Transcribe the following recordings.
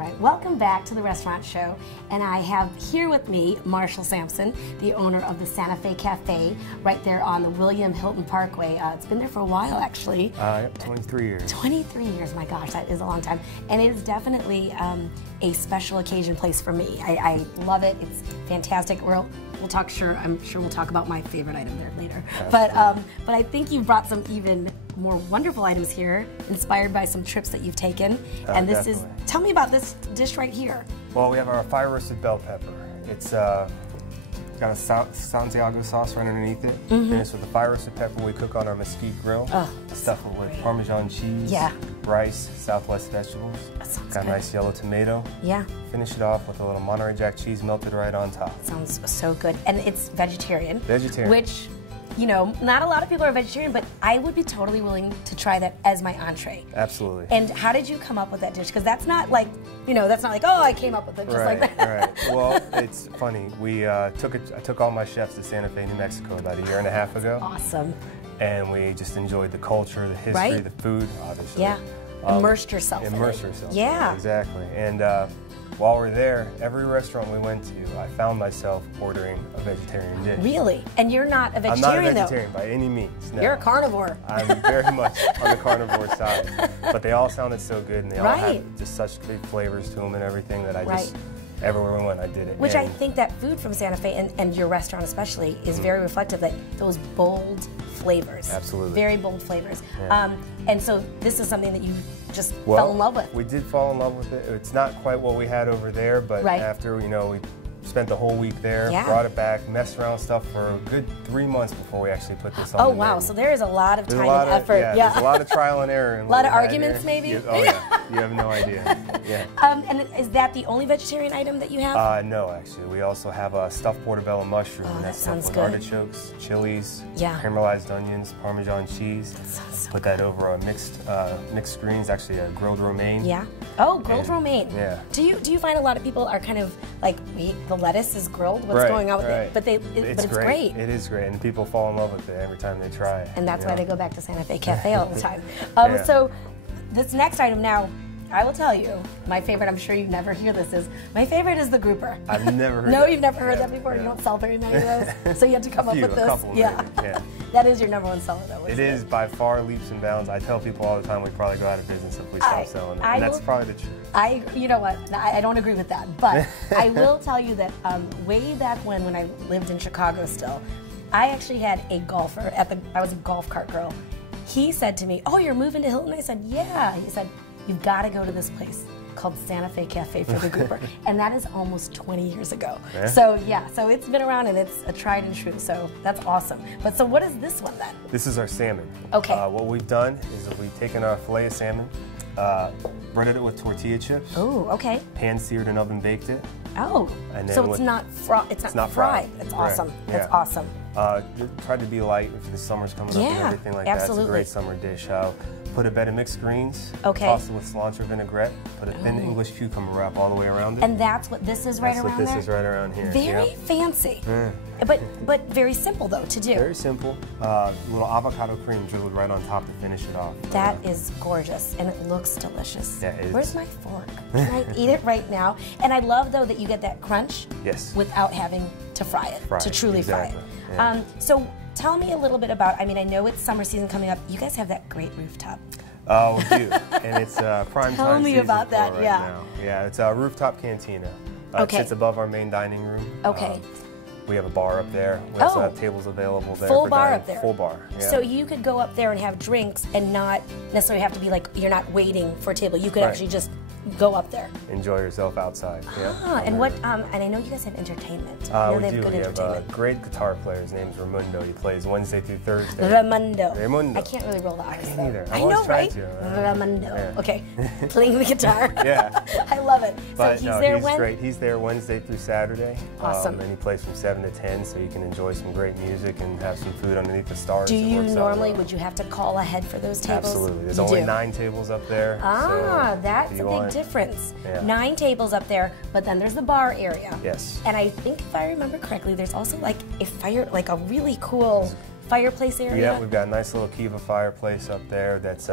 right, welcome back to the restaurant show, and I have here with me Marshall Sampson, the owner of the Santa Fe Cafe, right there on the William Hilton Parkway. It's been there for a while, actually. Yep, 23 years. 23 years, my gosh, that is a long time. And it is definitely a special occasion place for me. I love it, it's fantastic. We'll talk, I'm sure we'll talk about my favorite item there later. But I think you brought some even more wonderful items here, inspired by some trips that you've taken. And this definitely. Tell me about this dish right here. Well, we have our fire roasted bell pepper. It's got a Santiago sauce right underneath it. Finished with the fire roasted pepper we cook on our mesquite grill. Stuff it with Parmesan cheese, rice, Southwest vegetables. Got a nice yellow tomato. Yeah. Finish it off with a little Monterey Jack cheese melted right on top. Sounds so good. And it's vegetarian. Vegetarian. Which, you know, not a lot of people are vegetarian, but I would be totally willing to try that as my entree. Absolutely. And how did you come up with that dish? Because that's not like, you know, that's not like, oh, I came up with it just like that. Right. Well, it's funny. I took all my chefs to Santa Fe, New Mexico about a year and a half ago. Awesome. And we just enjoyed the culture, the history, the food, obviously. Yeah. Immersed yourself in it. Immerse yourself. Yeah. Exactly. And while we're there, every restaurant we went to, I found myself ordering a vegetarian dish. Really? And you're not a vegetarian, though? I'm not a vegetarian by any means. No. You're a carnivore. I'm very much on the carnivore side. But they all sounded so good, and they all had just such great flavors to them and everything that I just, everywhere we went, I did it. Which I think that food from Santa Fe, and your restaurant especially, is very reflective, that those bold flavors. Absolutely. Very bold flavors. Yeah. And so this is something that you just fell in love with. We did fall in love with it. It's not quite what we had over there, but after, you know, we spent the whole week there, brought it back, messed around with stuff for a good 3 months before we actually put this on the menu. So there is a lot of time and effort. Yeah, there's a lot of trial and error. A lot of arguments, maybe? Oh yeah, you have no idea. Yeah. And is that the only vegetarian item that you have? No, actually. We also have a stuffed portobello mushroom. Oh, that sounds with good. Artichokes, chilies, caramelized onions, Parmesan cheese. That sounds so Put that over our mixed greens, actually a grilled romaine. Yeah. Oh, grilled romaine. Yeah. Do you find a lot of people are kind of like, the lettuce is grilled? What's going on with it? But it's great. It is great, and people fall in love with it every time they try it. And that's why they go back to Santa Fe Cafe all the time. So this next item now, I will tell you, my favorite, I'm sure you never hear this, is my favorite is the grouper. I've never heard No, that. you've never heard that before? You don't sell very many of those? So you have to come up with this? A couple, yeah. Maybe. That is your number one seller, though, It is by far leaps and bounds. I tell people all the time we'd probably go out of business if we stop selling it. And that's probably the truth. You know what, I don't agree with that, but I will tell you that way back when I lived in Chicago still, I actually had a golfer, I was a golf cart girl. He said to me, oh, you're moving to Hilton? I said, yeah. He said, you've got to go to this place called Santa Fe Cafe for the grouper. And that is almost 20 years ago. Yeah. So it's been around and it's a tried and true, so that's awesome. But so what is this one then? This is our salmon. Okay. What we've done is we've taken our filet of salmon, breaded it with tortilla chips. Oh, okay. Pan-seared and oven-baked it. Oh, and then so it's not fried. It's not fried. It's awesome. Yeah. It's awesome. Tried to be light if the summer's coming up and everything like that. It's a great summer dish. Put a bed of mixed greens, toss it with cilantro vinaigrette, put a thin English cucumber wrap all the way around it. And that's what this is right around there? That's what this is right around here. Very fancy. But very simple, though, to do. Very simple. Little avocado cream drizzled right on top to finish it off. That is gorgeous, and it looks delicious. Yeah, it is. Where's my fork? Can I eat it right now? And I love, though, that you get that crunch without having to fry it, to truly fry it. Yeah. So tell me a little bit about, I mean, I know it's summer season coming up. You guys have that great rooftop. Oh, we do. And it's prime time Tell me season about that, right now. Yeah, it's a Rooftop Cantina. It sits above our main dining room. Okay. We have a bar up there. We also have tables available there. Full bar up there? Full bar, yeah. So you could go up there and have drinks and not necessarily have to be like, you're not waiting for a table. You could actually just go up there. Enjoy yourself outside. And what? And I know you guys have entertainment. We do. We have a great guitar player. His name's Raimundo. He plays Wednesday through Thursday. Raimundo. I can't really roll the R's though. Either. I know, right? Raimundo. Yeah. Okay, playing the guitar. I love it. But so he's there he's great. He's there Wednesday through Saturday. Awesome. And he plays from 7 to 10, so you can enjoy some great music and have some food underneath the stars. Do you normally? Would you have to call ahead for those tables? Absolutely. There's only 9 tables up there. That's a big difference. 9 tables up there, but then there's the bar area. Yes. And I think if I remember correctly, there's also like a really cool fireplace area. Yeah, we've got a nice little Kiva fireplace up there that's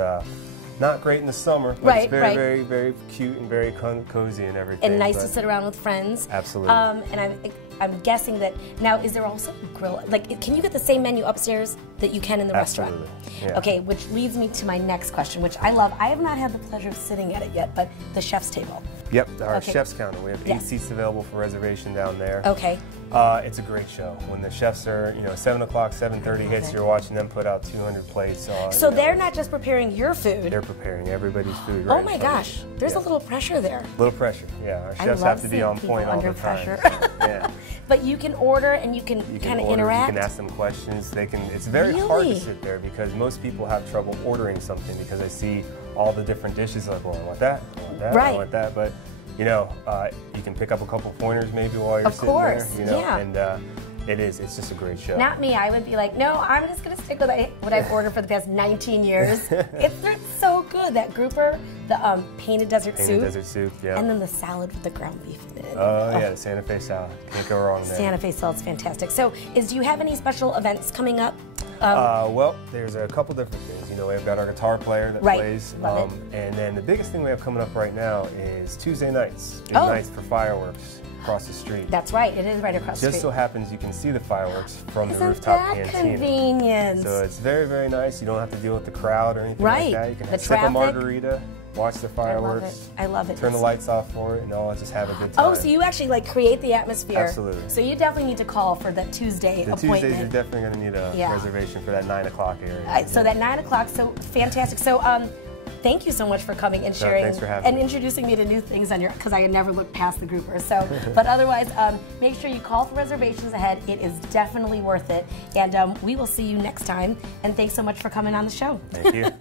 not great in the summer, but it's very, very, very cute and very cozy and everything. And nice to sit around with friends. Absolutely. And I'm guessing that now, is there also a grill? Like, can you get the same menu upstairs that you can in the restaurant? Yeah. Okay, which leads me to my next question, which I love. I have not had the pleasure of sitting at it yet, but the chef's table. Yep, our chef's counter. We have 8 seats available for reservation down there. Okay. It's a great show. When the chefs are, 7 o'clock, 7:30 hits, you're watching them put out 200 plates. So they're not just preparing your food. They're preparing everybody's food. Right, oh my gosh, there's a little pressure there. A little pressure, yeah. Our chefs have to be on point all the time. Yeah. But you can order and you can kind of interact. You can ask them questions. It's very hard to sit there because most people have trouble ordering something because they see all the different dishes. Like, well, I want that, I want that, I want that. But you can pick up a couple pointers maybe while you're sitting there. And it's just a great show. Not me. I would be like, no, I'm just going to stick with what I've ordered for the past 19 years. It's so good. That grouper, the painted desert soup. Desert soup, yeah. And then the salad with the ground beef in it. Oh, yeah, the Santa Fe salad. Can't go wrong there. Santa Fe salad's fantastic. So, do you have any special events coming up? Well, there's a couple different things. We've got our guitar player that plays. And then the biggest thing we have coming up right now is Tuesday nights. Big nights for fireworks across the street. That's right. It is right across the street. Just so happens you can see the fireworks from the Rooftop Cantina. Convenient. So it's very, very nice. You don't have to deal with the crowd or anything like that. You can sip a margarita, watch the fireworks. I love it. Turn the lights off for it, and just have a good time. Oh, so you actually create the atmosphere. Absolutely. So you definitely need to call for the Tuesday appointment. Tuesdays, you're definitely going to need a reservation for that 9 o'clock area. So that 9 o'clock, so fantastic. So thank you so much for coming and sharing and introducing me to new things on because I never looked past the grouper. So, but otherwise, make sure you call for reservations ahead. It is definitely worth it. And we will see you next time. And thanks so much for coming on the show. Thank you.